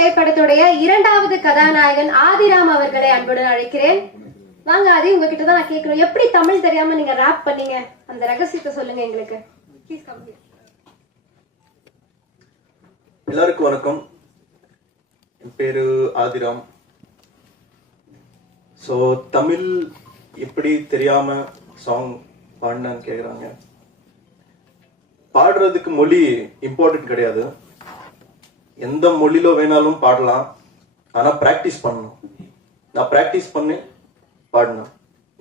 திரைப்படத்துடைய இரண்டாவது கதாநாயகன் ஆதிராம் அவர்களை அன்புடன் அழைக்கிறேன். வாங்க ஆதி, உங்ககிட்ட தான் நான் கேட்கணும், எப்படி தமிழ் தெரியாம நீங்க ராப் பண்ணீங்க? அந்த ரகசியத்தை சொல்லுங்க எங்களுக்கு. எல்லாருக்கும் வணக்கம். என் பேரு ஆதிராம். ஸோ தமிழ் எப்படி தெரியாம சாங் பாடினான்னு கேக்குறாங்க. பாடுறதுக்கு மொழி இம்பார்ட்டன்ட் கிடையாது. எந்த மொழியில வேணாலும் பாடலாம். ஆனா பிராக்டிஸ் பண்ணணும். நான் பிராக்டிஸ் பண்ணி பாடினேன்.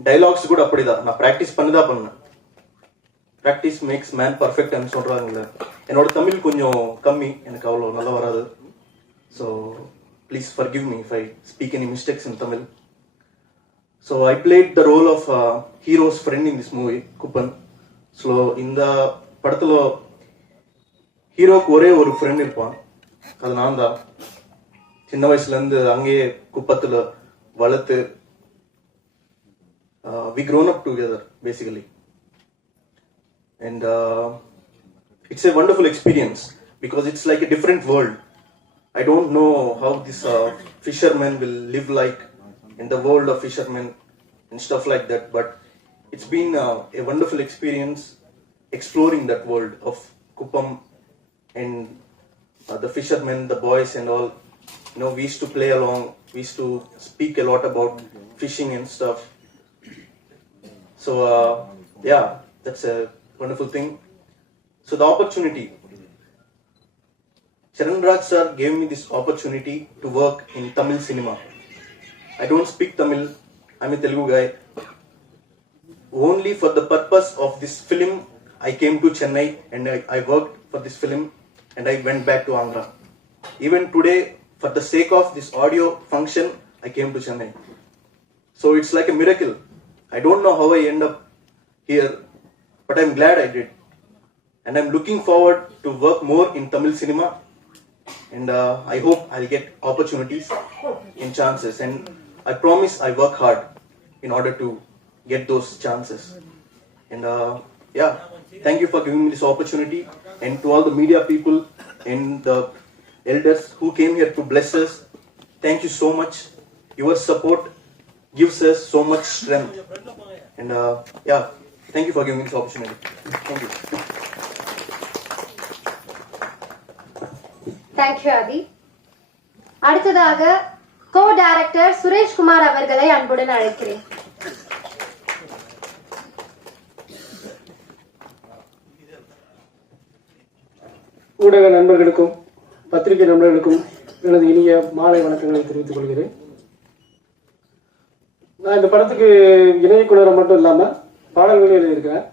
டைலாக்ஸ் கூட அப்படிதான், நான் பிராக்டிஸ் பண்ணி தான் பண்ணேன். பிராக்டிஸ் மேக்ஸ் மேன் பர்ஃபெக்ட்னு சொல்றாங்கல்ல. என்னோட தமிழ் கொஞ்சம் கம்மி, எனக்கு அவ்வளோ நல்லா வராது. So please forgive me if I speak any mistakes in Tamil. So I played the role of hero's friend in this movie, Kuppan. So இந்த படத்துல ஹீரோக்கு ஒரே ஒரு ஃப்ரெண்ட் இருப்பான், அது நான் தான். சின்ன வயசுல இருந்து அங்கேயே குப்பத்துல வளர்த்து we grown up together basically, and it's a wonderful experience because it's like a different world. I don't know how this fishermen will live like in the world of fishermen and stuff like that, but it's been a wonderful experience exploring that world of Kuppam and the fishermen, the boys and all. You know, we used to play along, we used to speak a lot about fishing and stuff. So yeah, that's a wonderful thing. So the opportunity, Charan Raj sir gave me this opportunity to work in Tamil cinema. I don't speak Tamil, I'm a Telugu guy. Only for the purpose of this film, I came to Chennai and I worked for this film and I went back to Andhra. Even today, for the sake of this audio function, I came to Chennai. So it's like a miracle. I don't know how I end up here, but I'm glad I did. And I'm looking forward to work more in Tamil cinema. And I hope I'll get opportunities and chances. And I promise I work hard in order to get those chances. And yeah, thank you for giving me this opportunity. And to all the media people and the elders who came here to bless us, thank you so much. Your support gives us so much strength. And yeah, thank you for giving me this opportunity. Thank you. Thank you ஆதி. அடுத்ததாக கோ-டைரக்டர் சுரேஷ் குமார் அவர்களை அன்புடன் அழைக்கிறேன். ஊடக நண்பர்களுக்கும் பத்திரிகை நண்பர்களுக்கும் எனது இனிய மாலை வணக்கங்களை தெரிவித்துக் கொள்கிறேன். நான் இந்த படத்துக்கு இணை இயக்குனரை மட்டும் இல்லாமல் பாடல்களையும் எழுதியிருக்கிறேன்.